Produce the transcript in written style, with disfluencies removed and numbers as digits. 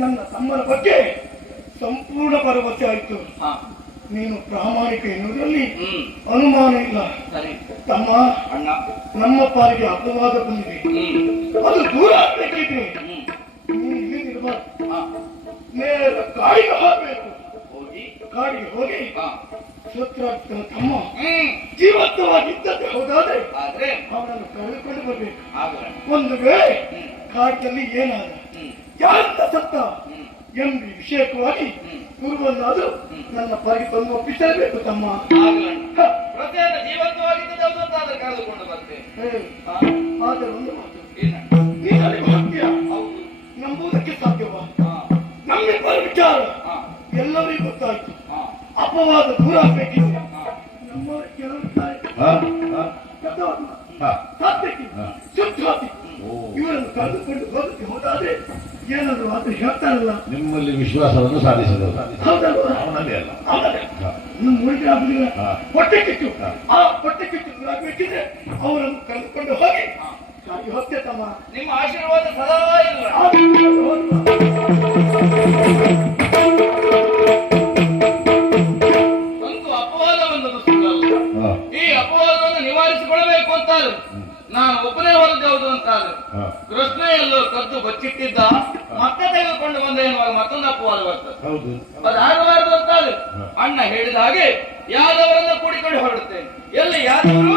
ನನ್ನ ತಮ್ಮನ ಬಗ್ಗೆ ಸಂಪೂರ್ಣ ಭರವಸೆ ಆಯಿತು. ನೀನು ಪ್ರಾಮಾಣಿಕ ಎನ್ನುವುದರಲ್ಲಿ ಅನುಮಾನ ಇಲ್ಲ. ತಮ್ಮ ಅಣ್ಣ ನಮ್ಮ ಪಾಲಿಗೆ ಅಪವಾದ ಬಂದಿದೆ, ಅದು ದೂರ ಆಗ್ಬೇಕಿದ್ರೆ ನೀನು ಇಲ್ಲಿ ಇರಬಾರ್ದು. ನೇರ ಕಾಡಿಗೆ ಹೋಗ್ಬೇಕು. ಕಾಡಿಗೆ ಹೋಗಿ ಸೂತ್ರಾರ್ಥನ ತಮ್ಮ ಜೀವಂತವಾಗಿದ್ದದ್ದು ಹೌದಾದ್ರೆ ಅವನನ್ನು ಕಳೆದುಕೊಂಡು ಬರ್ಬೇಕು. ಒಂದು ವೇಳೆ ಕಾಡಿನಲ್ಲಿ ಏನಾದ ಯಾರಂತ ಸತ್ತ ಎಂಬ ವಿಷಯಕವಾಗಿ ಗುರುವನ್ನಾದರೂ ನನ್ನ ಪಾಲಿಗೆ ತಂದು ಒಪ್ಪಿಸಲೇಬೇಕು ತಮ್ಮ. ಪ್ರತಿಯೊಂದು ಜೀವಂತವಾಗಿದ್ದರೆ ಕರೆದುಕೊಂಡು ಬರ್ತೇನೆ. ಆದರೆ ಒಂದು ಮಾತು, ನೀನಲ್ಲಿ ಭಾಗ್ಯ ನಂಬುವುದಕ್ಕೆ ಸಾಧ್ಯವಾ? ನಮ್ಮಿಬ್ಬರ ವಿಚಾರ ಎಲ್ಲರಿಗೂ ಗೊತ್ತಾಯ್ತು. ಅಪವಾದ ದೂರ ಆಗಬೇಕಿದೆ. ನಮ್ಮ ಕೆಲವು ಇವರನ್ನು ಕರೆದುಕೊಂಡು ಹೋಗಕ್ಕೆ ಹೋದಾದ್ರೆ ಏನಾದ್ರು ಆದ್ರೆ ಹೇಳ್ತಾರಲ್ಲ, ನಿಮ್ಮಲ್ಲಿ ವಿಶ್ವಾಸವನ್ನು ಸಾಧಿಸಲು ಹೌದಲ್ವಾ? ಅವನಲ್ಲಿ ಅಲ್ಲ, ಮುಳುಗಿ ಆಗುದಿಲ್ಲ. ಹೊಟ್ಟೆ ಕಿಚ್ಚು, ಆ ಹೊಟ್ಟೆ ಕಿಚ್ಚು ದೂರ ಆಗಬೇಕಿದ್ರೆ ಅವರನ್ನು ಕರೆದುಕೊಂಡು ಹೋಗಿ ಹೊತ್ತೆ ತಮ್ಮ. ನಿಮ್ಮ ಆಶೀರ್ವಾದ ಸದಾ ಇಲ್ಲ. ಒಂದು ಅಪವಾದವನ್ನು ಸುಳ್ಳಲ್ಲ. ಈ ಅಪವಾದವನ್ನು ನಿವಾರಿಸಿಕೊಳ್ಳಬೇಕು ಅಂತಾದ್ರು ನಾನು ಒಬ್ಬನೇ ಹೊರದ್ದು ಅಂತಾದ್ರು ಕೃಷ್ಣೆಯಲ್ಲೂ ಕದ್ದು ಬಚ್ಚಿಟ್ಟಿದ್ದ ಮತ್ತೆ ತೆಗೆದುಕೊಂಡು ಬಂದ ಎನ್ನುವಾಗ ಮತ್ತೊಂದು ಅಪವಾದ ಬರ್ತದೆ. ಅದು ಆಗಬಾರದು ಅಂತಾದ್ರು ಅಣ್ಣ ಹೇಳಿದ ಹಾಗೆ ಯಾದವರನ್ನು ಕೂಡಿಕೊಂಡು ಹೊರಡುತ್ತೇನೆ. ಎಲ್ಲಿ ಯಾದವರು